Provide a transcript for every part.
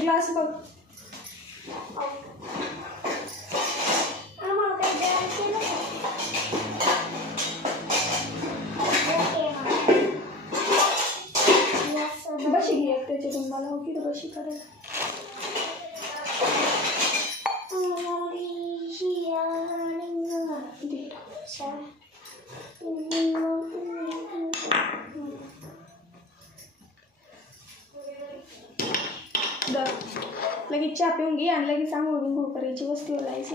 glass बघ बशी घे त्याच्यातून मला हो की बशी करायला लगेच चहा पिऊन घे आणि लगेच आंघोळ बिंघोळ करायची वस्तीवर जायची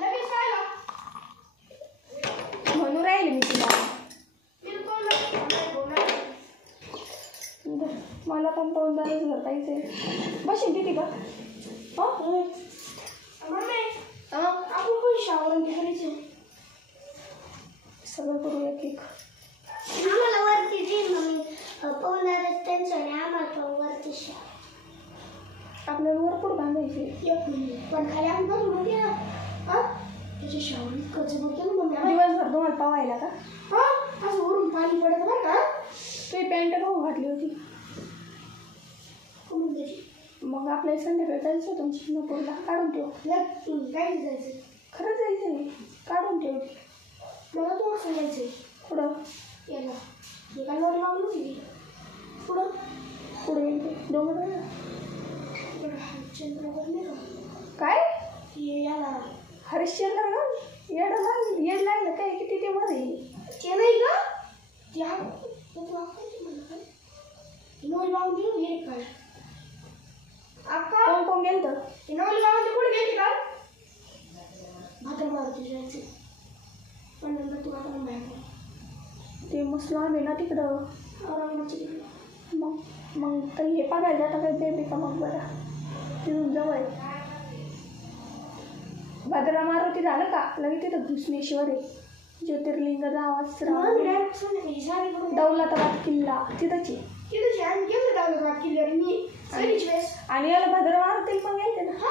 लगेच म्हणून राहिले मी तुला मला पण पाहून जायच घर पाहिजे बसेल किती का आपण पण शावर करायचे सगळं करू एक एक आम्हाला वरती जे मम्मी पवनार त्यांचं आणि आम्हाला वरती आपल्याला वरपूर बांधायचे पण खाली आम्ही बघू नव्हते ना त्याच्या शावर कर्ज बघतो ना मग दिवसभर तुम्हाला पावायला का असं वरून पाणी पडत बरं का तुझी पॅन्ट भाऊ घातली होती मग आपल्याला संध्याकाळी जायचं तुमची नकोला काढून ठेव काय जायचं खरं जायचं काढून ठेव मला तू असं जायचं कुठं याला एका लोट लावून होती पुढं पुढे गेले डोंगर हरिश्चंद्रगड नाही का काय याला हरिश्चंद्र ना येड लागलं काय किती ते वर आहे ते नाही का त्या नोल लावून देऊ हे काय अक्का कोण गेलं तर नोल लावून ते कुठे गेली का भाकर मारती जायचं पण नंतर तू आता माहिती ते मुस्लिम आहे ना तिकडं औरंगाबादच्या तिकडे मग तर हे बघायला जाता काय ते का मग बरं तिथून जवळ भद्रा मारुती झालं का लगेच तिथं घुसणेश्वर आहे ज्योतिर्लिंगाचा आवाज दौलताबाद किल्ला तिथंच आणि याला आणि याला भद्रा मारुती मग येते ना